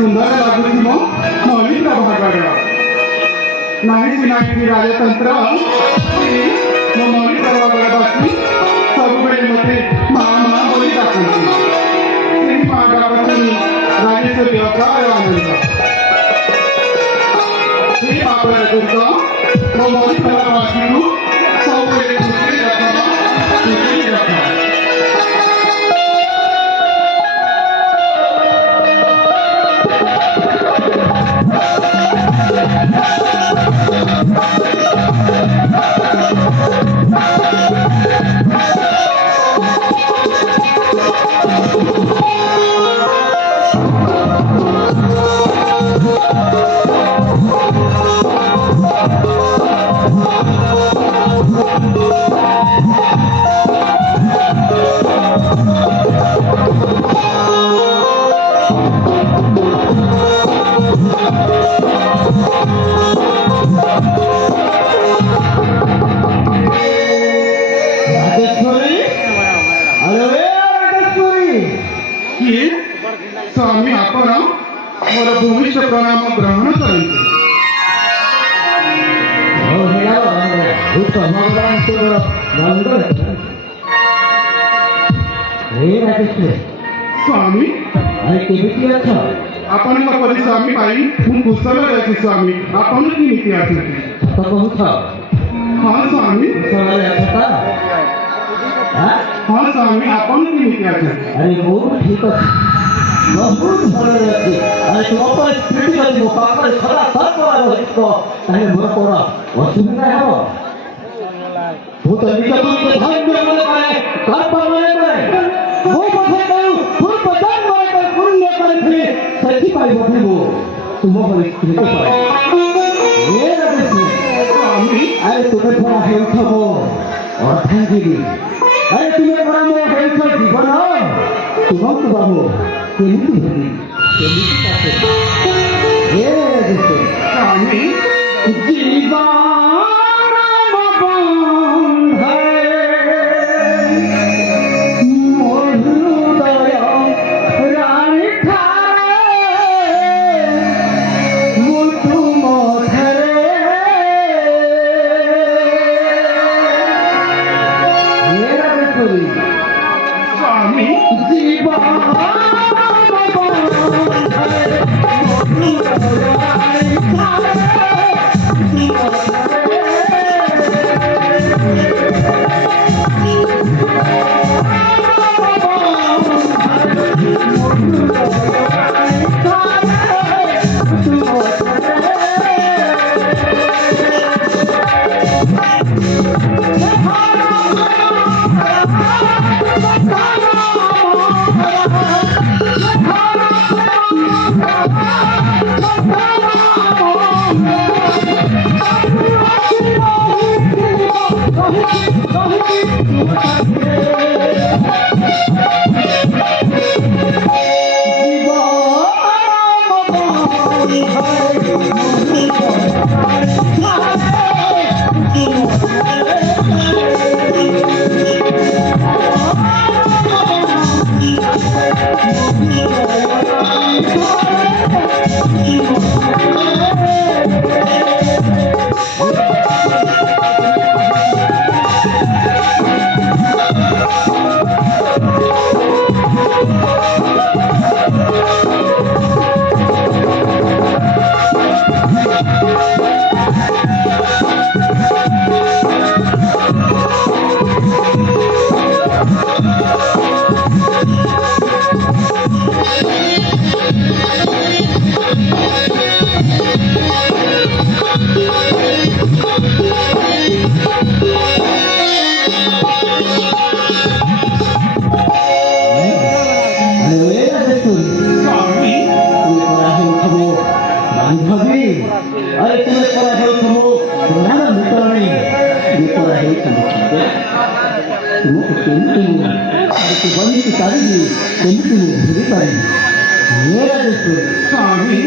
सुंदर लागली मग मौलिका भागाडला नाही सिनाई राजतंत्र मौलिका भागाडाची सबुबळे मध्ये महा बोली टाकली सिनी भागापासून राजेश व्यवहार आनंद हे आपल्या तुमचा मौलिका भागाची सबुबळे मध्ये टाकला स्वामी आपण मोर भूमिष्ठ प्रणाम ग्रहण करते स्वामी आपण कपरी स्वामी पाई खूप घुसलं जायचे स्वामी आपण की नीती आठवते हाँ स्वामी हाँ स्वामी आपण की नीती आठवते अरे बहुत ठीक है बहुत भलो रहती अरे तुम पर स्थिति का जो पापा खड़ा सब पर इसको अरे मोर कोरा वसुंधरा है वो तो निकल के भाग में मरे करे घर पर मरे करे वो पथे करू फुल पतन मरे करे फुल ले करे थे सच्ची पाई बैठे वो तुम पर स्थिति को पाए ये रहे स्वामी अरे तुम्हें थोड़ा हेल्थ हो और थैंक यू अरे तुम्हें बड़ा वो हेल्थ जीवन हो तुम तो बाबू ಕೆಂಪು ಅದಕ್ಕೆ ಬಂದು ಕರಗಿ ಕೆಂಪು ಹಿಡಿತಾರೆ ಏನಾಗುತ್ತೆ ಸ್ವಾಮಿ